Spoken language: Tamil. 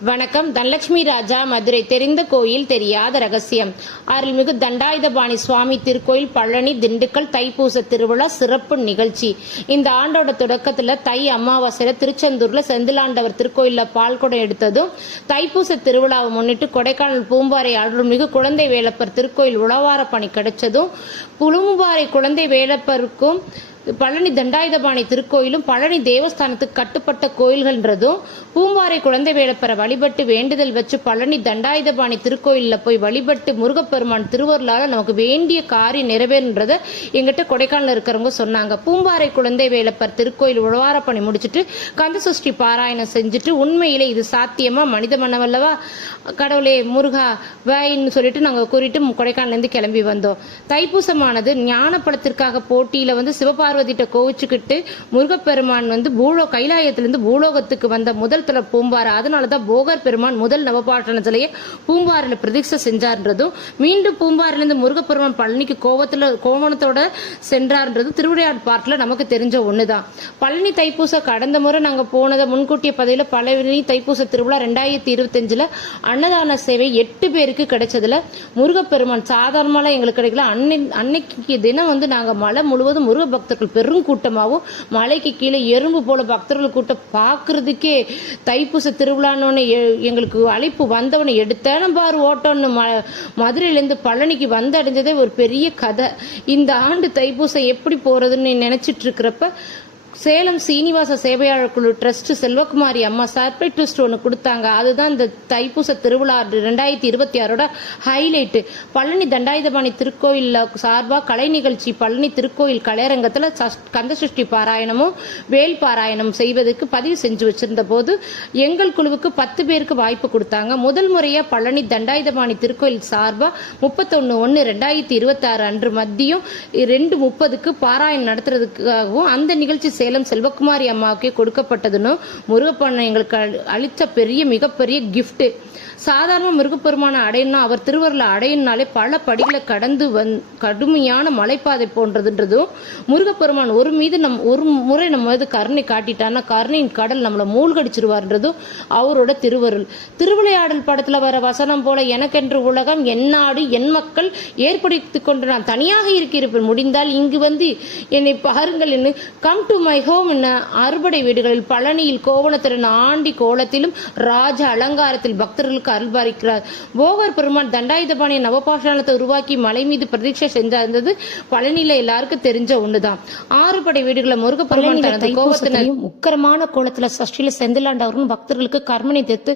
வணக்கம். தனலட்சுமி ராஜா, மதுரை. தெரிந்த கோயில் தெரியாத ரகசியம். அருள்மிகு தண்டாயுதபாணி சுவாமி திருக்கோயில், பழனி, திண்டுக்கல் தைப்பூச திருவிழா சிறப்பு நிகழ்ச்சி. இந்த ஆண்டோட தொடக்கத்துல தை அமாவாசையில திருச்செந்தூர்ல செந்திலாண்டவர் திருக்கோயில்ல பால்குடம் எடுத்ததும், தைப்பூச திருவிழாவை முன்னிட்டு கொடைக்கானல் பூம்பாறை அருள்மிகு குழந்தை வேலப்பர் திருக்கோயில் உழவார பணி கிடைச்சதும், பூம்பாறை குழந்தை வேலப்பருக்கும் பழனி தண்டாயுதபாணி திருக்கோயிலும் பழனி தேவஸ்தானத்துக்கு கட்டுப்பட்ட கோயில்கள்ன்றதும், பூம்பாறை குழந்தை வேலப்பரை வழிபட்டு வேண்டுதல் வச்சு பழனி தண்டாயுதபாணி திருக்கோயிலில் போய் வழிபட்டு முருகப்பெருமான் திருவருளால நமக்கு வேண்டிய காரியம் நிறைவேறுன்றத எங்கிட்ட கொடைக்கானல் இருக்கிறவங்க சொன்னாங்க. பூம்பாறை குழந்தை வேலப்பர் திருக்கோயில் உழவார பணி முடிச்சுட்டு கந்தசஷ்டி பாராயணம் செஞ்சுட்டு, உண்மையிலே இது சாத்தியமா, மனித மனவல்லவா, கடவுளே முருகா வாயின்னு சொல்லிட்டு நாங்கள் கூறிட்டு கொடைக்கானலேருந்து கிளம்பி வந்தோம். தைப்பூசமானது ஞானப்பழத்திற்காக போட்டியில சிவபார்வதிட்ட கோவிச்சுக்கிட்டு முருகப்பெருமான் கைலாயத்திலிருந்து பூலோகத்துக்கு வந்த முதல் தல பூம்பாறை. அதனாலதான் போகர் பெருமான் முதல் நவபாட்டணத்திலேயே பூம்பாறையில பிரதீட்சை செஞ்சார்ன்றதும், மீண்டும் பூம்பாறையிலிருந்து முருகப்பெருமான் பழனிக்கு கோவணத்தோட சென்றார்ன்றது திருவிளையாடு பார்ட்ல நமக்கு தெரிஞ்ச ஒண்ணுதான். பழனி தைப்பூச கடந்த முறை நாங்க போனதை முன்கூட்டிய பதிவுல பழனி தைப்பூச திருவிழா 2025 அன்னதான சேவை 8 பேருக்கு கிடைச்சதுல முருகப்பெருமான் சாதாரணமா எங்களுக்கு கிடைக்கல. அன்னைக்கு தினம் நாங்க மலை முழுவதும் முருக பக்தர்கள் பெரும் கூட்டமாகவும், மலைக்கு கீழே எறும்பு போல பக்தர்கள் கூட்டம் பார்க்கறதுக்கே தைப்பூச திருவிழான்னு எங்களுக்கு அழைப்பு வந்தவனை எடுத்தான பாரு ஓட்டம்னு மதுரையிலேருந்து பழனிக்கு வந்தடைஞ்சதே ஒரு பெரிய கதை. இந்த ஆண்டு தைப்பூசம் எப்படி போறதுன்னு நினைச்சிட்டு இருக்கிறப்ப சேலம் சீனிவாச சேவையாளர் குழு ட்ரஸ்ட் செல்வகுமாரி அம்மா சர்ப்ரைஸ் ட்விஸ்ட் ஒன்று கொடுத்தாங்க. அதுதான் இந்த தைப்பூச திருவிழா 2026 ஹைலைட். பழனி தண்டாயுதபாணி திருக்கோயில் சார்பாக கலை நிகழ்ச்சி பழனி திருக்கோயில் கலையரங்கத்தில் கந்தசஷ்டி பாராயணமும் வேல் பாராயணம் செய்வதற்கு பதிவு செஞ்சு வச்சிருந்த போது எங்கள் குழுவுக்கு 10 பேருக்கு வாய்ப்பு கொடுத்தாங்க. முதல் முறையா பழனி தண்டாயுதபாணி திருக்கோயில் சார்பாக 31/1/2026 அன்று மதியம் 2:30 பாராயணம் நடத்துறதுக்காகவும் அந்த நிகழ்ச்சி சேலம் செல்வகுமாரி அம்மாவுக்கே கொடுக்கப்பட்டதுன்னு முருகப்பண்ண எங்களுக்கு அளித்த மிகப்பெரிய கிஃப்ட். சாதாரண முருகப்பெருமான அடையணும், அவர் திருவருளை அடையினாலே பல படிகளை கடந்து கடுமையான மலைப்பாதை போன்றதுன்றதும், முருகப்பெருமான் ஒரு முறை நம்ம மீது கருணை காட்டிட்டான்னா கருணையின் கடல் நம்மளை மூழ்கடிச்சிருவார்ன்றதும் அவரோட திருவருள். திருவிளையாடல் படத்துல வர வசனம் போல, எனக்கென்று உலகம், என் நாடு, என் மக்கள் ஏற்படுத்திக் கொண்டு நான் தனியாக இருக்கிறேன், முடிந்தால் இங்கு என்னை பாருங்கள் என்று கம் டு மை ஹோம் என்ன அறுபடை வீடுகளில் பழனியில் கோவணத்திறன் ஆண்டி கோலத்திலும் ராஜ அலங்காரத்தில் பக்தர்களுக்கு அருள்பாரிக்கிறார். போகர் பெருமான் தண்டாயுதபாணி நவபாஷாணத்தை உருவாக்கி மலை மீது பிரதீட்சை செஞ்சிருந்தது பழனியில எல்லாருக்கும் தெரிஞ்ச ஒண்ணுதான். 6 படை வீடுகளை முருகப்பெருமான் தனது கோபத்தினையும் உக்கரமான கோலத்துல சஷ்டியில செந்திலாண்டவரும் பக்தர்களுக்கு கர்மனை தெத்து